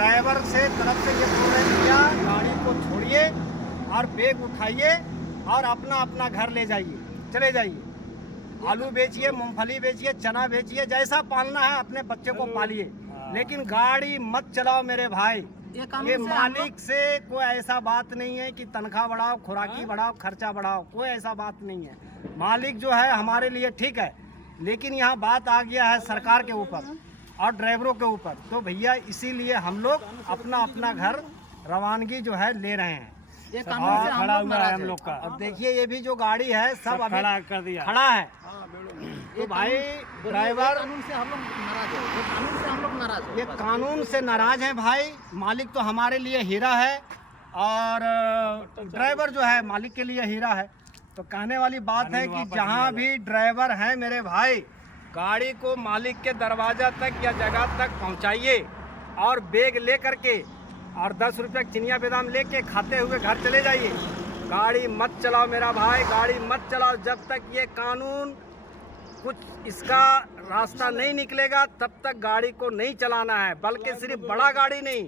Driver से तरफ से ये बोल रहे हैं भैया गाड़ी को छोड़िए और बैग उठाइए और अपना अपना घर ले जाइए, चले जाइए। आलू बेचिए, मूंगफली बेचिए, चना बेचिए, जैसा पालना है अपने बच्चे को पालिए, लेकिन गाड़ी मत चलाओ मेरे भाई। ये मालिक से कोई ऐसा बात नहीं है कि तनख्वाह बढ़ाओ, खुराकी बढ़ाओ, खर्चा बढ़ाओ, कोई ऐसा बात नहीं है। मालिक जो है हमारे लिए ठीक है, लेकिन यहाँ बात आ गया है सरकार के ऊपर और ड्राइवरों के ऊपर। तो भैया इसीलिए हम लोग अपना अपना घर रवानगी जो है ले रहे हैं। ये कानून से खड़ा हुआ है हम लोग का। अब देखिए ये भी जो गाड़ी है सब अभी खड़ा कर दिया, खड़ा है। तो भाई ड्राइवर कानून से हम लोग नाराज है, ये कानून से हम लोग नाराज है। ये कानून से नाराज है भाई। मालिक तो हमारे लिए हीरा है और ड्राइवर जो है मालिक के लिए हीरा है। तो कहने वाली बात है कि जहाँ भी ड्राइवर हैं मेरे भाई, गाड़ी को मालिक के दरवाजा तक या जगह तक पहुँचाइए और बैग ले करके और 10 रुपये चिनिया बादाम लेके खाते हुए घर चले जाइए। गाड़ी मत चलाओ मेरा भाई, गाड़ी मत चलाओ। जब तक ये कानून कुछ इसका रास्ता नहीं निकलेगा तब तक गाड़ी को नहीं चलाना है। बल्कि सिर्फ बड़ा गाड़ी नहीं,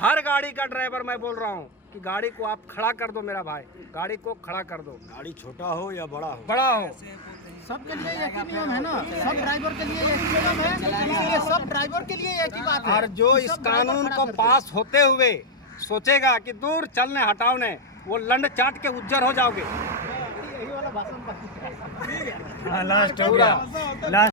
हर गाड़ी का ड्राइवर मैं बोल रहा हूँ कि गाड़ी को आप खड़ा कर दो मेरा भाई, गाड़ी को खड़ा कर दो। गाड़ी छोटा हो या बड़ा हो, बड़ा हो, सबके लिए एक ही नियम है ना, सब ड्राइवर के लिए एक ही नियम है, इसलिए सब ड्राइवर के लिए एक ही बात है। और जो इस कानून को पास होते हुए सोचेगा कि दूर चलने हटाओ ने, वो लंड चाट के उज्जर हो जाओगे। लास्ट हो गया, लास्ट।